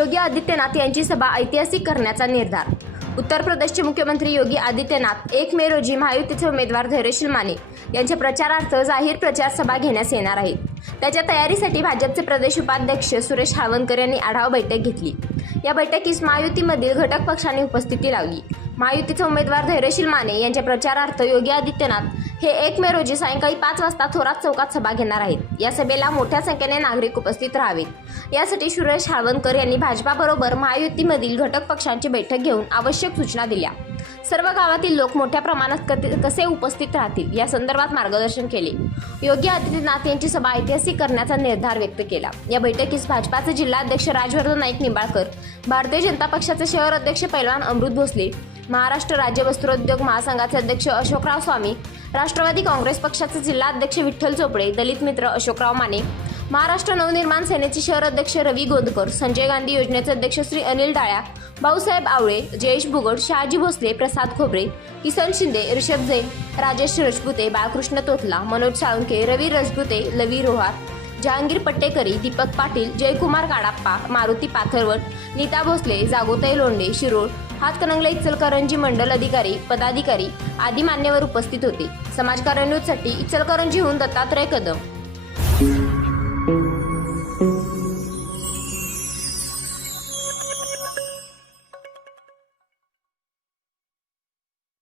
योगी आदित्यनाथ यांची सभा ऐतिहासिक करण्याचा निर्धार. उत्तर प्रदेशचे मुख्यमंत्री योगी आदित्यनाथ एक मे रोजी महायुतीचे उमेदवार धैर्यशील माने यांच्या प्रचारार्थ जाहीर प्रचार सभा घेण्यास येणार आहेत. त्याच्या तयारीसाठी भाजपचे प्रदेश उपाध्यक्ष सुरेश हावनकर यांनी आढावा बैठक घेतली. या बैठकीस महायुतीमधील घटक पक्षांनी उपस्थिती लावली. महायुतीचे उमेदवार धैर्यशील माने यांच्या प्रचारार्थ योगी आदित्यनाथ हे एक मे रोजी सायंकाळी पाच वाजता थोरात चौकात सभा घेणार आहेत. या सभेला मोठ्या संख्येने नागरिक उपस्थित राहावेत. यासाठी सुरेश हाळवणकर यांनी भाजपाबरोबर महायुतीमधील घटक पक्षांची बैठक घेऊन आवश्यक सूचना दिल्या. सर्व गावातील लोक मोठ्या प्रमाणात कते- कसे उपस्थित राहतील? या संदर्भात मार्गदर्शन केले. योगी आदित्यनाथ यांची सभा ऐतिहासिक करण्याचा निर्धार व्यक्त केला. या बैठकीस भाजपाचे जिल्हाध्यक्ष राजवर्धन नाईक निंबाळकर भारतीय जनता पक्षाचे शहर अध्यक्ष पैलवान अमृत भोसले महाराष्ट्र राज्य वस्त्रोद्योग महासंघाचे अध्यक्ष अशोकराव स्वामी राष्ट्रवादी काँग्रेस पक्षाचे जिल्हाध्यक्ष विठ्ठल चोपडे दलित मित्र अशोकराव माने महाराष्ट्र नवनिर्माण सेनेचे शहर अध्यक्ष रवी गोंदकर संजय गांधी योजनेचे अध्यक्ष श्री अनिल डाळ्या भाऊसाहेब आवळे जयेश भुगड शहाजी भोसले प्रसाद खोबरे किसन शिंदे ऋषभ जैन राजेश रजपुते बाळकृष्ण तोतला मनोज साळुंके रवी रजपुते लवी रोहार जहांगीर पट्टेकरी दीपक पाटील जयकुमार काडाप्पा मारुती पाथरवट नीता भोसले जागोताई लोंढे शिरोळ हातकणंगले इचलकरंजी मंडल अधिकारी पदाधिकारी आदी मान्यवर उपस्थित होते. समाजकार्य न्यूजसाठी इचलकरंजीहून दत्तात्रय कदम. Thank you.